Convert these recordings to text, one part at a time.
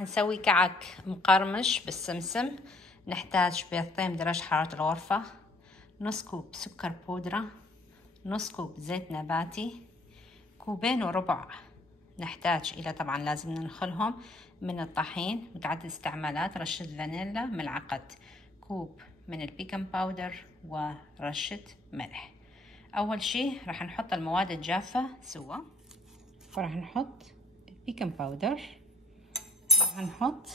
نسوي كعك مقرمش بالسمسم. نحتاج بيضتين بدرجة حرارة الغرفة، نص كوب سكر بودرة، نص كوب زيت نباتي، كوبين وربع نحتاج إلى طبعا لازم ننخلهم من الطحين متعدد استعمالات، رشة فانيلا، ملعقة كوب من البيكنج باودر ورشة ملح. أول شي راح نحط المواد الجافة سوا، فراح نحط البيكنج باودر، راح نحط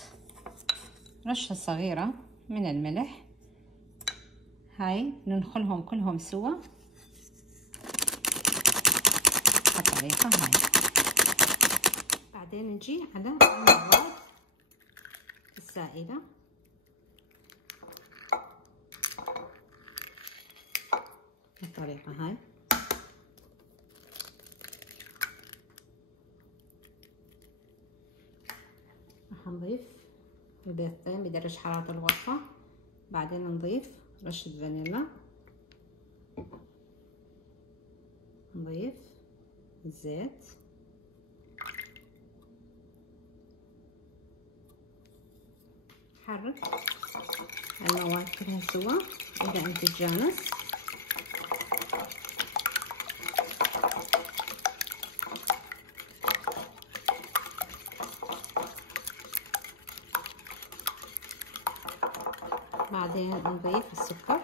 رشة صغيرة من الملح، هاي ننخلهم كلهم سوا بالطريقة هاي. بعدين نجي على المواد السائلة، بالطريقة هاي. راح نضيف البيضتين بدرجة حرارة الغرفة، بعدين نضيف رشة فانيلا، نضيف الزيت، نحرك المواد كلها سوا إلى أن تتجانس. بعدين نضيف السكر،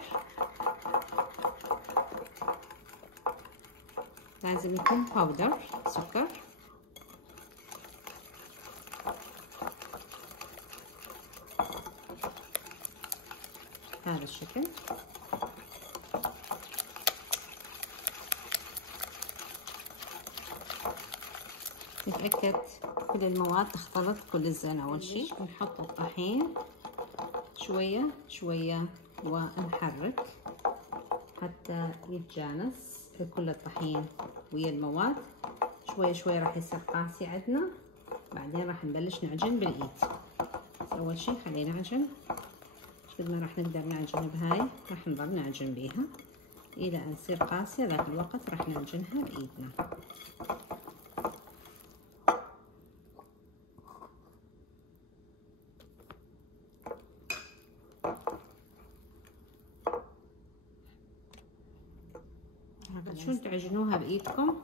لازم يكون باودر سكر، هذا الشكل. نتأكد كل المواد تختلط كل الزين. أول شي نحط الطحين شوية شوية ونحرك حتى يتجانس كل الطحين ويا المواد. شوية شوية راح يصير قاسي عندنا، بعدين راح نبلش نعجن بالإيد. أول شي خلينا نعجن قد ما راح نقدر نعجن بهاي، راح نضل نعجن بيها إلى أن تصير قاسية. ذاك الوقت راح نعجنها بإيدنا. شلون تعجنوها بإيدكم.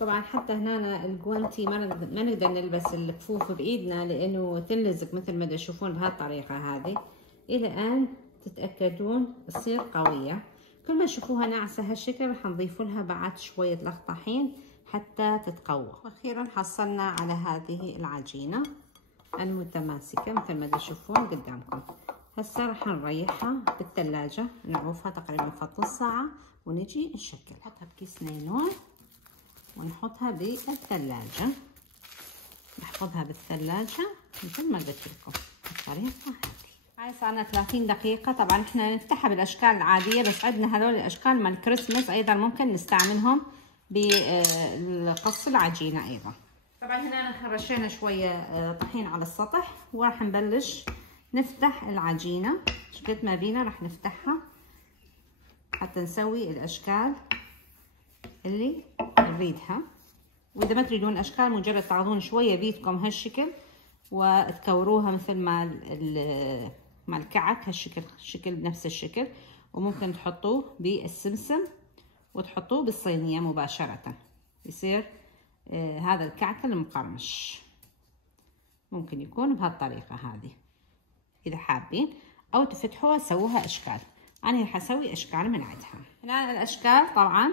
طبعا حتى هنا الجوانتي ما نقدر نلبس الكفوف بإيدنا لأنه تنلزق مثل ما تشوفون بهالطريقة هذه، إلى أن تتأكدون تصير قوية. كل ما تشوفوها ناعسة هالشكل راح نضيف لها بعد شوية لخ طحين حتى تتقوى. وأخيرا حصلنا على هذه العجينة المتماسكة مثل ما تشوفون قدامكم. هسه راح نريحها بالثلاجة، نعوفها تقريبا فوق نص ساعة ونجي نشكل. نحطها بكيس نايلون ونحطها بالثلاجة، نحفظها بالثلاجة مثل ما قلت لكم بالطريقة هذه. هاي صارنا 30 دقيقة. طبعا احنا نفتحها بالاشكال العادية، بس عندنا هذول الاشكال مال الكريسماس ايضا ممكن نستعملهم بقص العجينة ايضا. طبعا هنا رشينا شوية طحين على السطح، وراح نبلش نفتح العجينة قد ما بينا، راح نفتحها حتى نسوي الاشكال اللي نريدها. واذا ما تريدون اشكال مجرد تاخذون شويه بيدكم هالشكل وتكوروها مثل مال الكعك هالشكل، شكل بنفس الشكل. وممكن تحطوه بالسمسم وتحطوه بالصينيه مباشره، يصير هذا الكعك المقرمش. ممكن يكون بهالطريقه هذه اذا حابين، او تفتحوها تسووها اشكال. انا راح اسوي اشكال من عندها. هنا الاشكال طبعا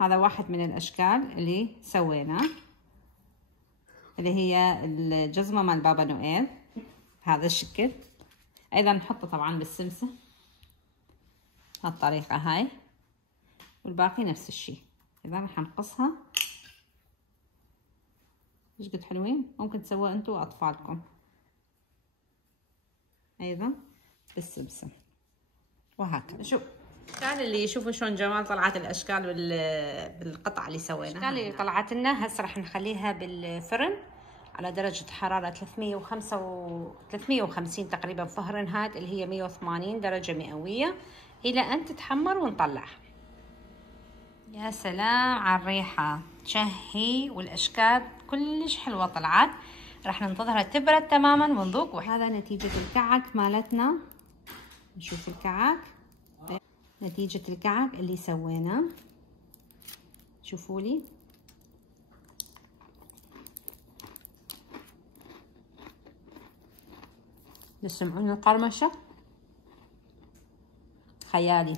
هذا واحد من الاشكال اللي سويناه، اللي هي الجزمة مال بابا نويل هذا الشكل. ايضا نحطه طبعا بالسمسم هالطريقة هاي، والباقي نفس الشي. اذا راح نقصها ايش قد حلوين، ممكن تسووها انتو واطفالكم ايضا بالسمسم وهكذا. شوف الاشكال اللي يشوفوا شلون جمال طلعت الاشكال بالقطعه اللي سويناها. الاشكال اللي طلعت لنا هسه راح نخليها بالفرن على درجه حراره 350 تقريبا فهرنهايت، اللي هي 180 درجه مئويه، الى ان تتحمر ونطلعها. يا سلام على الريحه، شهي والاشكال كلش حلوه طلعت. راح ننتظرها تبرد تماما ونذوق. وهذا نتيجة الكعك مالتنا. نشوف الكعك، نتيجة الكعك اللي سويناه. شوفوا لي تسمعون القرمشة خيالي.